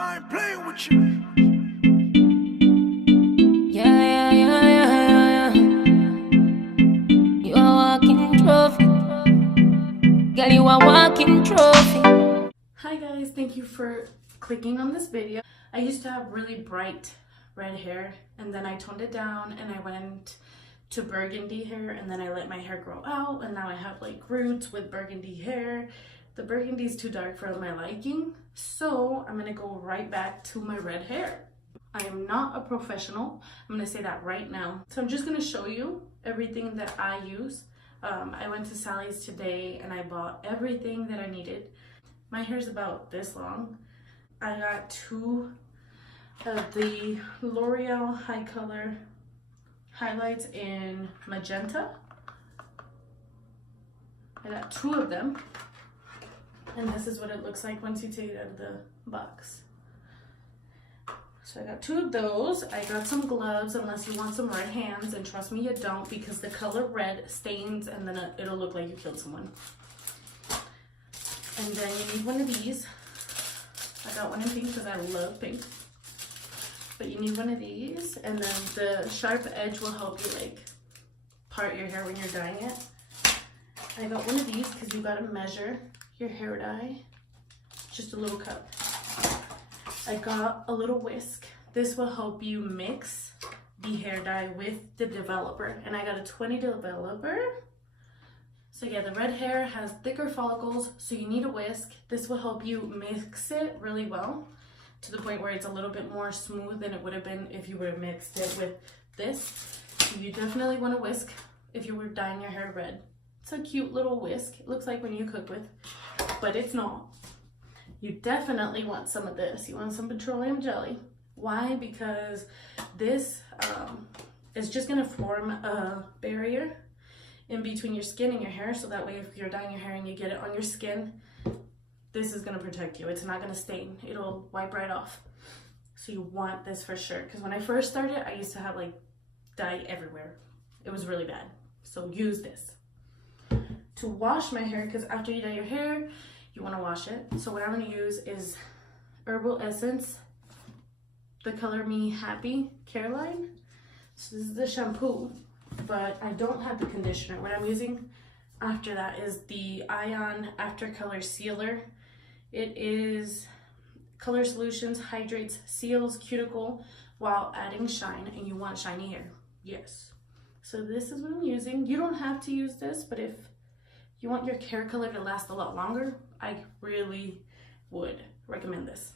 I ain't playing with you. Yeah, yeah, yeah, yeah, yeah, yeah. You a walking trophy. Girl, you a walking trophy. Hi guys, thank you for clicking on this video. I used to have really bright red hair and then I toned it down and I went to burgundy hair and then I let my hair grow out and now I have like roots with burgundy hair. The burgundy is too dark for my liking, so I'm gonna go right back to my red hair. I am not a professional, I'm gonna say that right now. So I'm just gonna show you everything that I use. I went to Sally's today and I bought everything that I needed. My hair's about this long. I got two of the L'Oreal HiColor HiLights in Magenta. I got two of them. And this is what it looks like once you take it out of the box. So I got two of those. I got some gloves unless you want some red hands, and trust me you don't, because the color red stains and then it'll look like you killed someone. And then you need one of these. I got one in pink because I love pink. But you need one of these, and then the sharp edge will help you like part your hair when you're dyeing it. I got one of these because you gotta measure your hair dye. Just a little cup. I got a little whisk. This will help you mix the hair dye with the developer, and I got a 20 developer. So yeah, the red hair has thicker follicles, so you need a whisk. This will help you mix it really well to the point where it's a little bit more smooth than it would have been if you would have mixed it with this. So you definitely want a whisk if you were dyeing your hair red. It's a cute little whisk. It looks like when you cook with, but it's not. You definitely want some of this. You want some petroleum jelly. Why? Because this is just gonna form a barrier in between your skin and your hair, so that way if you're dyeing your hair and you get it on your skin, this is gonna protect you. It's not gonna stain. It'll wipe right off. So you want this for sure. Because when I first started, I used to have like dye everywhere. It was really bad. So use this. To wash my hair, because after you dye your hair, you want to wash it. So what I'm going to use is Herbal Essence, the Color Me Happy Careline. So this is the shampoo, but I don't have the conditioner. What I'm using after that is the Ion After Color Sealer. It is Color Solutions, hydrates, seals cuticle while adding shine, and you want shiny hair. Yes. So this is what I'm using. You don't have to use this, but if you want your hair color to last a lot longer, I really would recommend this.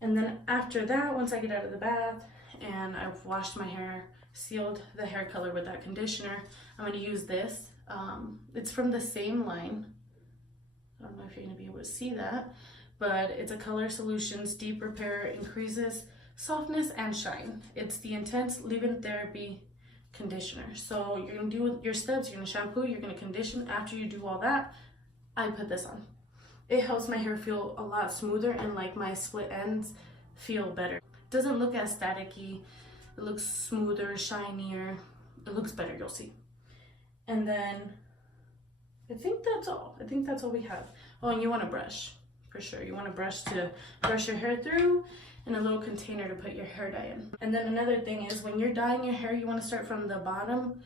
And then after that, once I get out of the bath and I've washed my hair, sealed the hair color with that conditioner, I'm going to use this. It's from the same line. I don't know if you're going to be able to see that, but it's a Color Solutions Deep Repair, increases softness and shine. It's the Intense Leave-In Therapy conditioner. So you're gonna do your steps, you're gonna shampoo, you're gonna condition. After you do all that, I put this on. It helps my hair feel a lot smoother and like my split ends feel better. It doesn't look as staticky. It looks smoother, shinier. It looks better, you'll see. And then I think that's all. I think that's all we have. Oh, and you want a brush for sure. You want a brush to brush your hair through, and a little container to put your hair dye in. And then another thing is, when you're dyeing your hair, you want to start from the bottom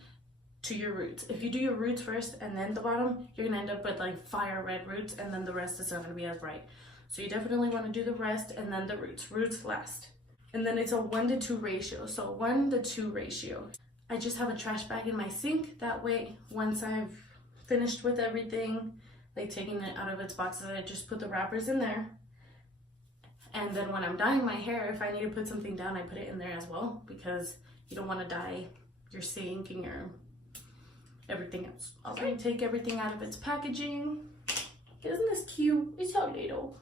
to your roots. If you do your roots first and then the bottom, you're gonna end up with like fire red roots, and then the rest is not gonna be as bright. So you definitely want to do the rest and then the roots. Roots last. And then it's a 1:2 ratio. So 1:2 ratio. I just have a trash bag in my sink. That way, once I've finished with everything, like taking it out of its boxes, I just put the wrappers in there. And then when I'm dyeing my hair, if I need to put something down, I put it in there as well, because you don't want to dye your sink and your everything else. I'll take everything out of its packaging. Isn't this cute? It's so little.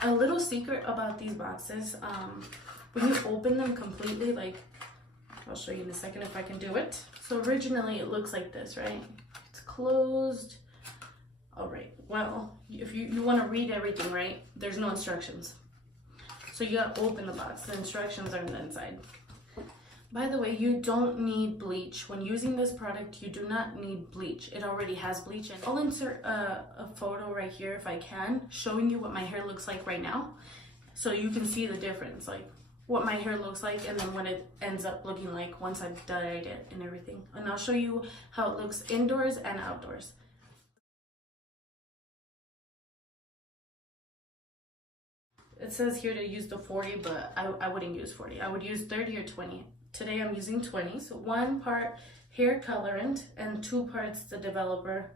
A little secret about these boxes, when you open them completely, like, I'll show you in a second if I can do it. So originally it looks like this, right? It's closed. All right, well, if you want to read everything, right? There's no instructions. So you gotta open the box. The instructions are on the inside. By the way, you don't need bleach. When using this product, you do not need bleach. It already has bleach in it. I'll insert a photo right here if I can, showing you what my hair looks like right now. so you can see the difference, like what my hair looks like and then what it ends up looking like once I've dyed it and everything. And I'll show you how it looks indoors and outdoors. It says here to use the 40, but I wouldn't use 40. I would use 30 or 20. Today I'm using 20. So 1 part hair colorant and 2 parts the developer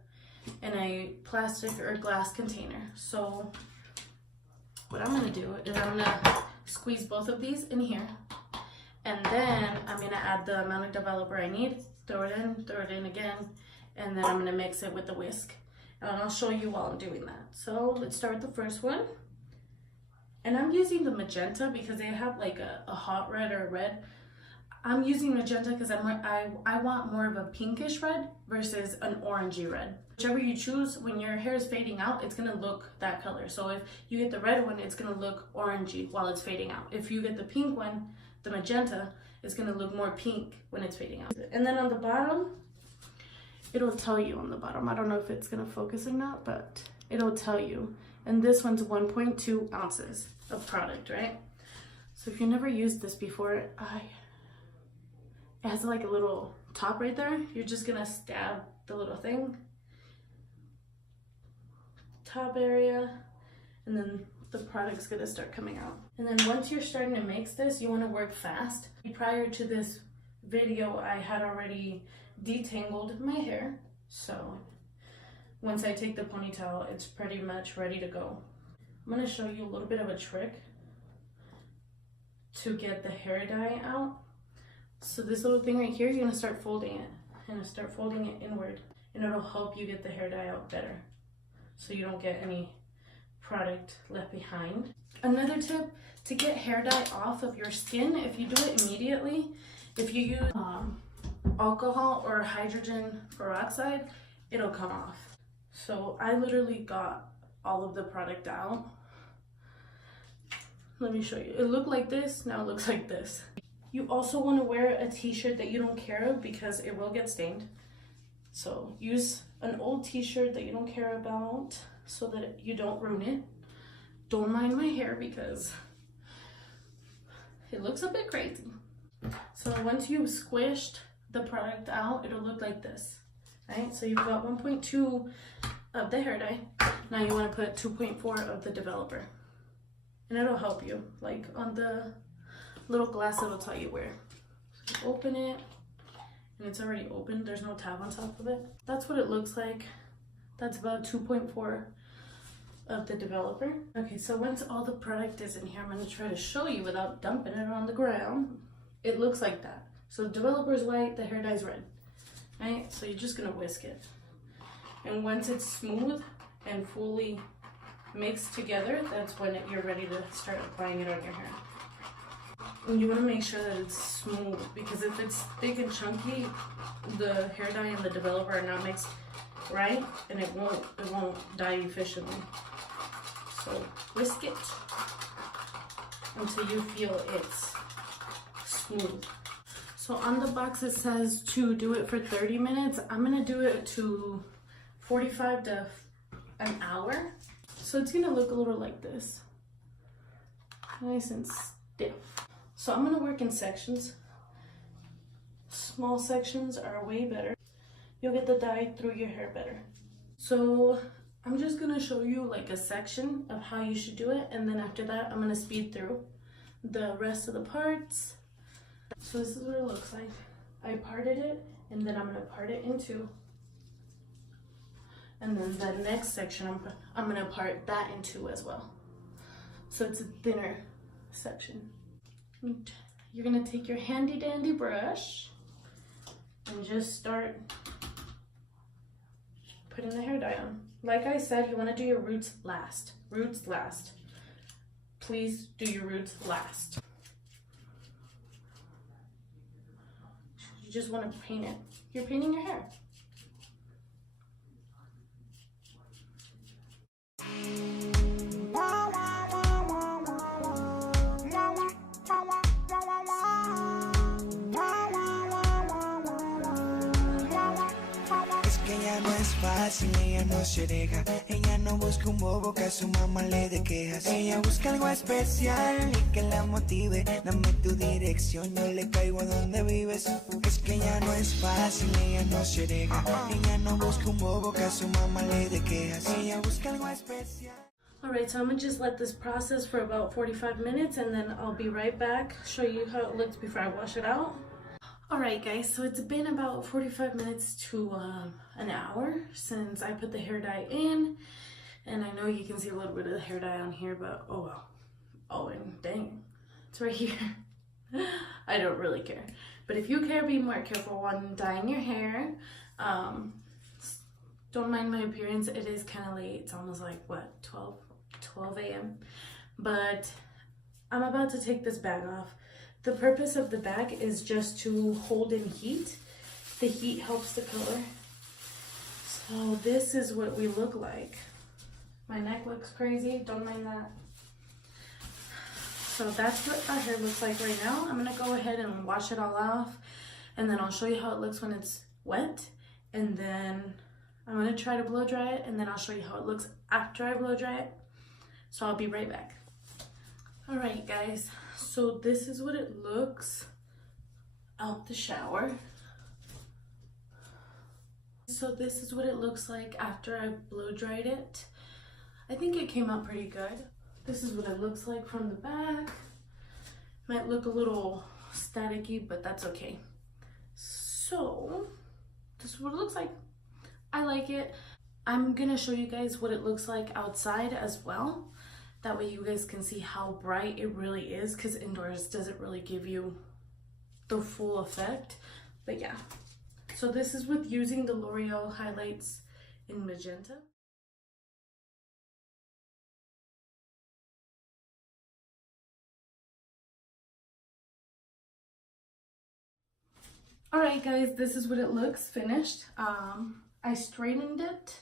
in a plastic or glass container. So what I'm gonna do is I'm gonna squeeze both of these in here, and then I'm gonna add the amount of developer I need, throw it in again, and then I'm gonna mix it with the whisk. And I'll show you while I'm doing that. So let's start with the first one. And I'm using the magenta because they have like a hot red or a red. I'm using magenta because I want more of a pinkish red versus an orangey red. Whichever you choose, when your hair is fading out, it's gonna look that color. So if you get the red one, it's gonna look orangey while it's fading out. If you get the pink one, the magenta, it's gonna look more pink when it's fading out. And then on the bottom, it'll tell you on the bottom. I don't know if it's gonna focus or not, but it'll tell you. And this one's 1.2 ounces of product, right? So if you never used this before, it has like a little top right there. You're just gonna stab the little thing, top area, and then the product's gonna start coming out. And then once you're starting to mix this, you wanna work fast. Prior to this video, I had already detangled my hair. So once I take the ponytail, it's pretty much ready to go. I'm gonna show you a little bit of a trick to get the hair dye out. So this little thing right here, you're gonna start folding it and start folding it inward, and it'll help you get the hair dye out better so you don't get any product left behind. Another tip to get hair dye off of your skin, if you do it immediately, if you use alcohol or hydrogen peroxide, it'll come off. So I literally got all of the product out. Let me show you. It looked like this, now it looks like this. You also want to wear a t-shirt that you don't care of because it will get stained. So use an old t-shirt that you don't care about so that you don't ruin it. Don't mind my hair because it looks a bit crazy. So once you've squished the product out, it'll look like this. Right, so you've got 1.2 of the hair dye. Now you want to put 2.4 of the developer, and it'll help you. Like on the little glass, it'll tell you where. So you open it, and it's already open. There's no tab on top of it. That's what it looks like. That's about 2.4 of the developer. Okay, so once all the product is in here, I'm going to try to show you without dumping it on the ground. It looks like that. So the developer is white, the hair dye is red. Right, so you're just gonna whisk it, and once it's smooth and fully mixed together, that's when you're ready to start applying it on your hair. And you want to make sure that it's smooth, because if it's thick and chunky, the hair dye and the developer are not mixed right, and it won't dye efficiently. So whisk it until you feel it's smooth. So on the box it says to do it for 30 minutes. I'm gonna do it to 45 to an hour. So it's gonna look a little like this. Nice and stiff. So I'm gonna work in sections. Small sections are way better. You'll get the dye through your hair better. So I'm just gonna show you like a section of how you should do it, and then after that I'm gonna speed through the rest of the parts. So this is what it looks like. I parted it, and then I'm gonna part it in two. And then the next section, I'm gonna part that in two as well. So it's a thinner section. And you're gonna take your handy dandy brush and just start putting the hair dye on. Like I said, you wanna do your roots last. Roots last. Please do your roots last. You just want to paint it. You're painting your hair. Es que ella no es fácil, ella no se deja, ella no no busca un bobo que a su mamá le dé quejas. Ella busca algo especial y que la motive. Dame tu dirección, yo le caigo a donde vives. Es que ella no es fácil, ella no se deja. Ella no busca un bobo que a su mamá le dé quejas. Ella busca algo especial. Alright, so I'm going to just let this process for about 45 minutes and then I'll be right back, show you how it looks before I wash it out. Alright guys, so it's been about 45 minutes to an hour since I put the hair dye in. And I know you can see a little bit of the hair dye on here, but oh well. Oh, and dang, it's right here. I don't really care. But if you care, be more careful when dyeing your hair. Don't mind my appearance. It is kind of late. It's almost like, what, 12 a.m. But I'm about to take this bag off. The purpose of the bag is just to hold in heat. The heat helps the color. So this is what we look like. My neck looks crazy, don't mind that. So that's what our hair looks like right now. I'm gonna go ahead and wash it all off, and then I'll show you how it looks when it's wet, and then I'm gonna try to blow dry it, and then I'll show you how it looks after I blow dry it. So I'll be right back. All right guys, so this is what it looks out the shower. So this is what it looks like after I've blow dried it. I think it came out pretty good. This is what it looks like from the back. Might look a little staticky, but that's okay. So this is what it looks like. I like it. I'm gonna show you guys what it looks like outside as well. That way you guys can see how bright it really is, because indoors doesn't really give you the full effect. But yeah, so this is with using the L'Oreal HiLights in Magenta. Alright guys, this is what it looks finished. I straightened it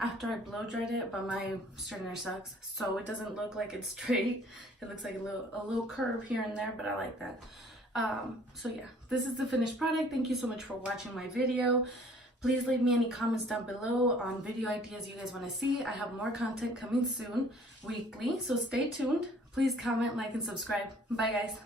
after I blow dried it, but my straightener sucks, so it doesn't look like it's straight. It looks like a little curve here and there, but I like that. So yeah, this is the finished product. Thank you so much for watching my video. Please leave me any comments down below on video ideas you guys want to see. I have more content coming soon, weekly, so stay tuned. Please comment, like, and subscribe. Bye guys.